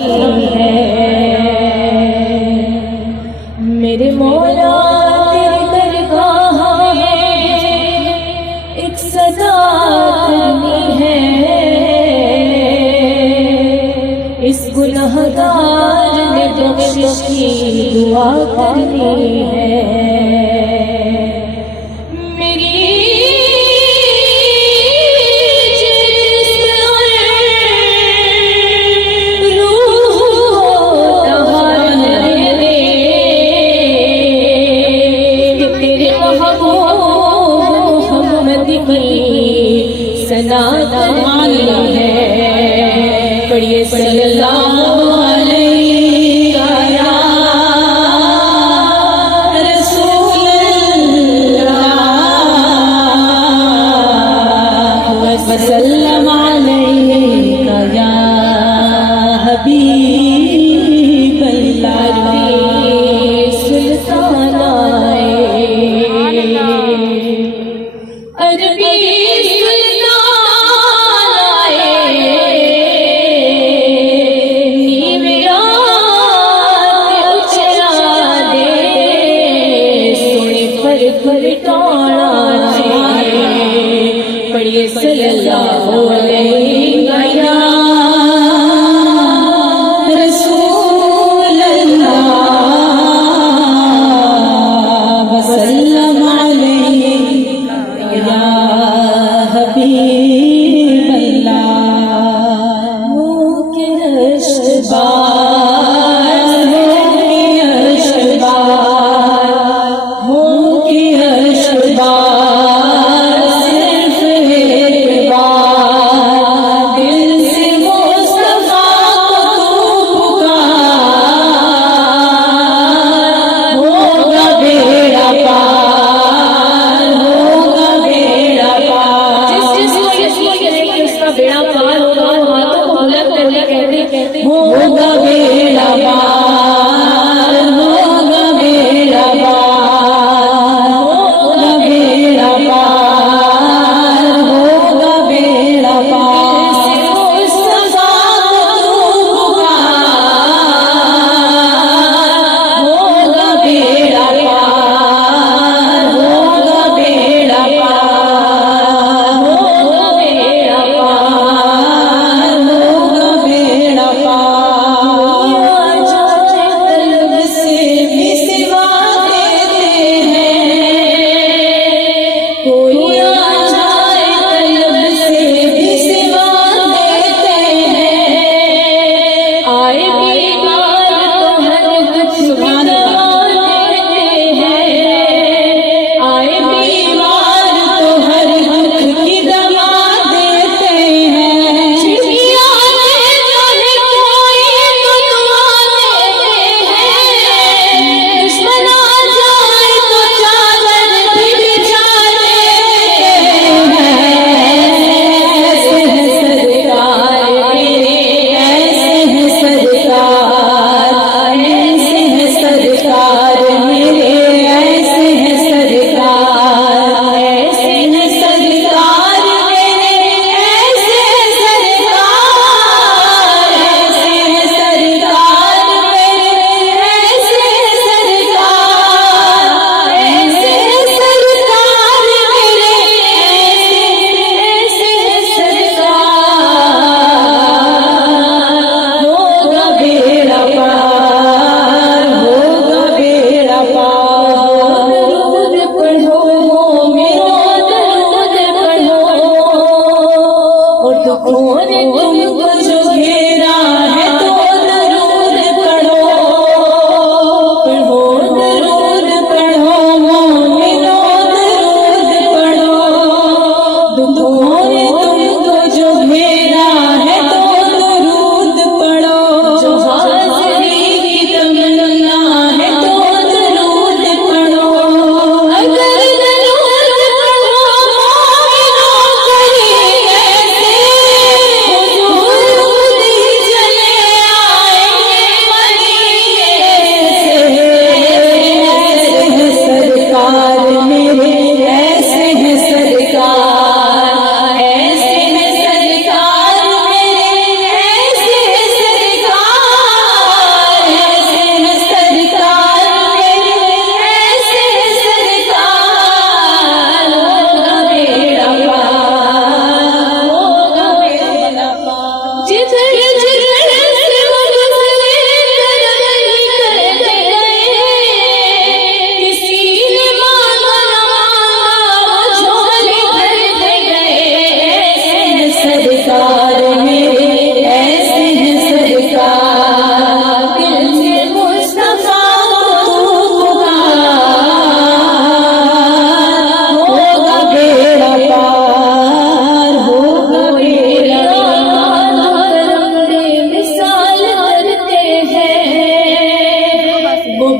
है मेरे मौला तेरी दरगाह में एक सदा करनी है, इस गुनहगार ने बख्शिश की दुआ करनी है। सना करनी है, पढ़िए सल्लल्लाहु अलैहि या रसूल अल्लाह वसल्लम अलैका या हबीब अल्लाह। सुल्तान अरबी पढ़िए सल्लल्लाहु अलैहि या रसूल अल्लाह वसल्लम अलैका या हबीब अल्लाह। मुँह के अशबार बेड़ा पार होगा, हाथों को बुलंद करके कहते होगा बेड़ा पार, होगा बेड़ा पार, होगा बेड़ा पार, होगा बेड़ा पार। मुस्तफा को होगा बेड़ा पार, होगा बेड़ा पार, होगा बेड़ा पार, होगा बेड़ा पार।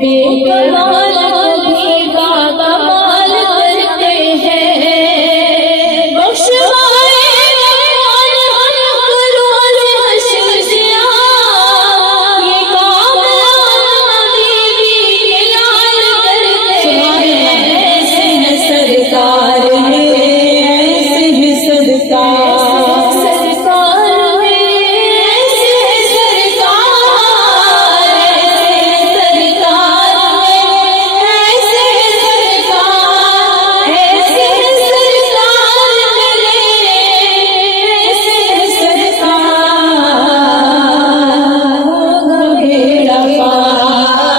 बेड़ा